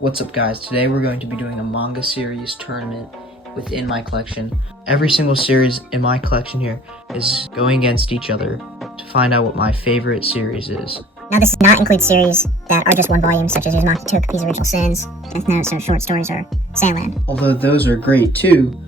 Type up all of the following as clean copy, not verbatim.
What's up guys, today we're going to be doing a manga series tournament within my collection. Every single series in my collection here is going against each other to find out what my favorite series is. Now this does not include series that are just one volume, such as Uzumaki Tokupi's Original Sins, Death Note, or short stories, or Sandland. Although those are great too,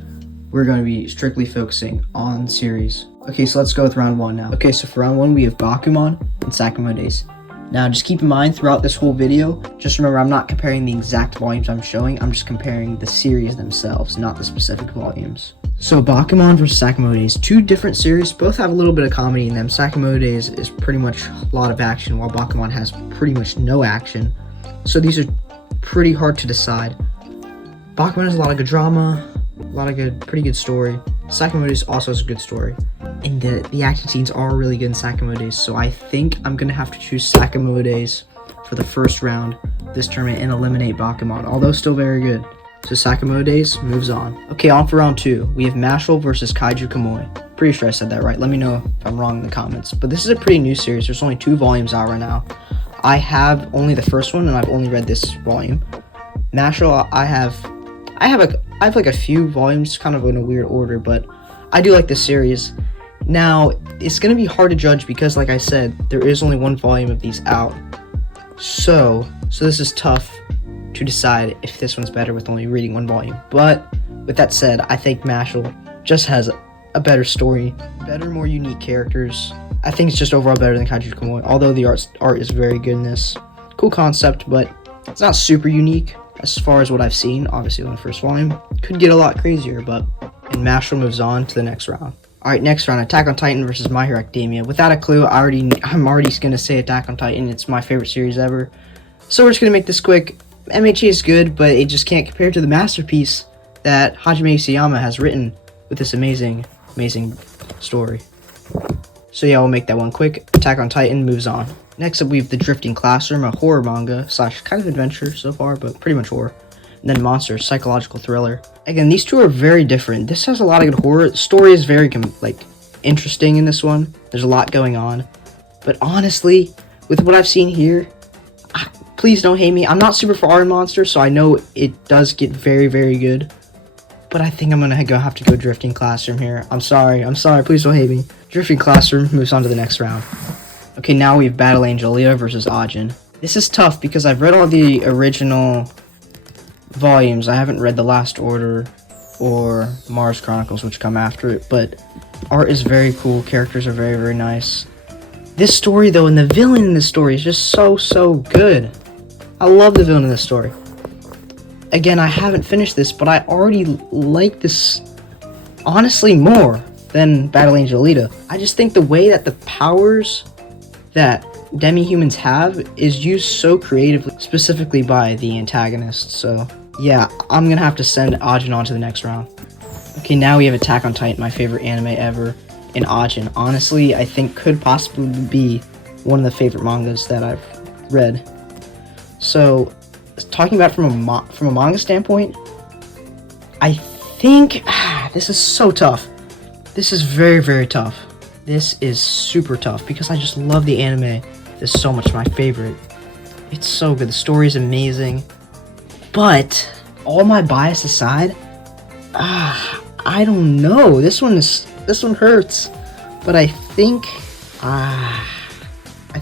we're going to be strictly focusing on series. Okay, so let's go with round one now. Okay, so for round one we have Bakuman and Sakamoto's. Now, just keep in mind throughout this whole video, just remember I'm not comparing the exact volumes I'm showing, I'm just comparing the series themselves, not the specific volumes. So Bakuman versus Sakamoto's, two different series, both have a little bit of comedy in them. Sakamoto's is pretty much a lot of action, while Bakuman has pretty much no action. So these are pretty hard to decide. Bakuman has a lot of good drama, a lot of pretty good story. Sakamoto's also has a good story. And the action scenes are really good in Sakamoto's, so I think I'm going to have to choose Sakamoto's for the first round of this tournament and eliminate Bakuman, although still very good. So Sakamoto's moves on. Okay, on for round two. We have Mashle versus Kaiju Kamui. Pretty sure I said that right. Let me know if I'm wrong in the comments. But this is a pretty new series. There's only 2 volumes out right now. I have only the first one, and I've only read this volume. Mashle, I have like a few volumes, kind of in a weird order, but I do like this series. Now, it's going to be hard to judge because, like I said, there is only 1 volume of these out. So this is tough to decide if this one's better with only reading 1 volume. But with that said, I think Mashle just has a better story, better, more unique characters. I think it's just overall better than Kaiju Kamui, although the art is very good in this. Cool concept, but it's not super unique as far as what I've seen. Obviously, on the first volume, could get a lot crazier, and Mashle moves on to the next round. Alright, next round, Attack on Titan versus My Hero Academia. Without a clue, I'm already going to say Attack on Titan. It's my favorite series ever. So we're just going to make this quick. MHA is good, but it just can't compare to the masterpiece that Hajime Isayama has written with this amazing story. So yeah, we'll make that one quick. Attack on Titan moves on. Next up, we have The Drifting Classroom, a horror manga / kind of adventure so far, but pretty much horror. And then Monster, psychological thriller. Again, these two are very different. This has a lot of good horror. The story is very interesting in this one. There's a lot going on. But honestly, with what I've seen here, please don't hate me. I'm not super far in Monster, so I know it does get very, very good. But I think I'm gonna have to go Drifting Classroom here. I'm sorry. Please don't hate me. Drifting Classroom moves on to the next round. Okay, now we have Battle Angel Alita versus Ajin. This is tough because I've read all the original volumes. I haven't read The Last Order or Mars Chronicles, which come after it, but art is very cool. Characters are very, very nice. This story, though, and the villain in this story is just so good. I love the villain in this story. Again, I haven't finished this, but I already like this, honestly, more than Battle Angel Alita. I just think the way that the powers that demi-humans have is used so creatively, specifically by the antagonist. So yeah, I'm gonna have to send Ajin on to the next round. Okay, now we have Attack on Titan, my favorite anime ever, and Ajin. Honestly, I think could possibly be one of the favorite mangas that I've read. So, talking about from a manga standpoint, I think this is so tough. This is very, very tough. This is super tough because I just love the anime. This is so much my favorite. It's so good. The story is amazing. But all my bias aside, I don't know. This one hurts. But I think I'm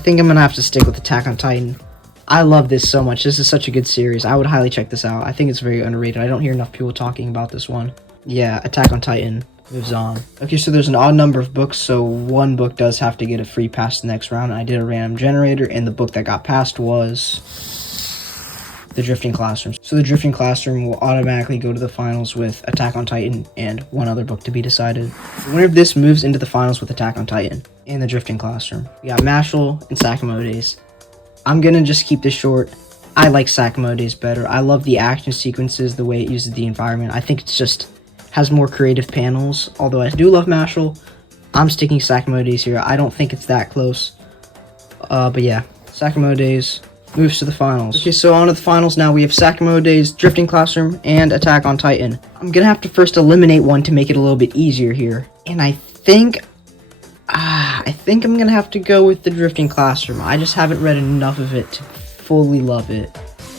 gonna have to stick with Attack on Titan. I love this so much. This is such a good series. I would highly check this out. I think it's very underrated. I don't hear enough people talking about this one. Yeah, Attack on Titan moves on. Okay, so there's an odd number of books, so 1 book does have to get a free pass to the next round. I did a random generator, and the book that got passed was The Drifting Classroom. So The Drifting Classroom will automatically go to the finals with Attack on Titan and 1 other book to be decided. The winner of this moves into the finals with Attack on Titan and The Drifting Classroom. We got Mashle and Sakamoto's. I'm gonna just keep this short. I like Sakamoto's better. I love the action sequences, the way it uses the environment. I think it's just has more creative panels, although I do love Mashle. I'm sticking Sakamoto's here. I don't think it's that close. But yeah, Sakamoto's moves to the finals. Okay, so on to the finals now. We have Sakamoto's, Drifting Classroom, and Attack on Titan. I'm gonna have to first eliminate one to make it a little bit easier here. And I think I'm gonna have to go with The Drifting Classroom. I just haven't read enough of it to fully love it.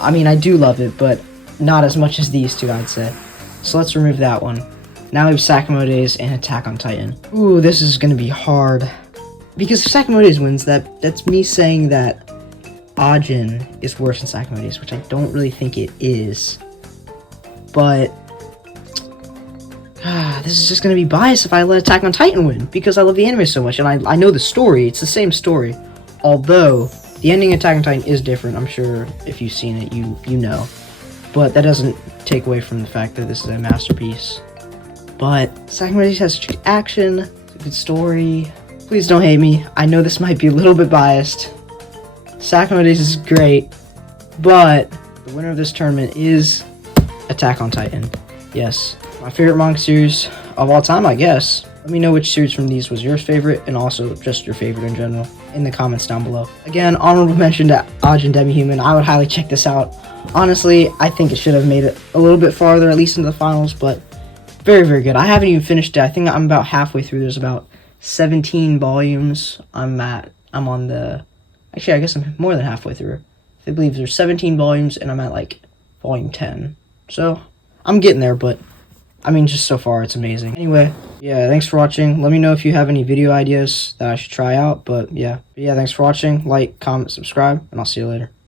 I mean, I do love it, but not as much as these two, I'd say. So let's remove that one. Now we have Sakamo Days and Attack on Titan. Ooh, this is gonna be hard. Because if Sakamo Days wins, that's me saying that Ajin is worse than Sakamo Days, which I don't really think it is. But this is just gonna be biased if I let Attack on Titan win, because I love the anime so much, and I know the story. It's the same story, although the ending of Attack on Titan is different. I'm sure if you've seen it, you know. But that doesn't take away from the fact that this is a masterpiece. But Sakamo Days has such action, it's a good story. Please don't hate me. I know this might be a little bit biased. Sakamo Days is great, but the winner of this tournament is Attack on Titan. Yes, my favorite manga series of all time, I guess. Let me know which series from these was your favorite, and also just your favorite in general, in the comments down below. Again, honorable mention to Ajin Demi-Human. I would highly check this out. Honestly, I think it should have made it a little bit farther, at least into the finals, but very, very good. I haven't even finished it. I think I'm about halfway through. There's about 17 volumes. I'm on the... Actually, I guess I'm more than halfway through. I believe there's 17 volumes, and I'm at, like, volume 10. So, I'm getting there, but, I mean, just so far, it's amazing. Anyway, yeah, thanks for watching. Let me know if you have any video ideas that I should try out, but, yeah. Thanks for watching. Like, comment, subscribe, and I'll see you later.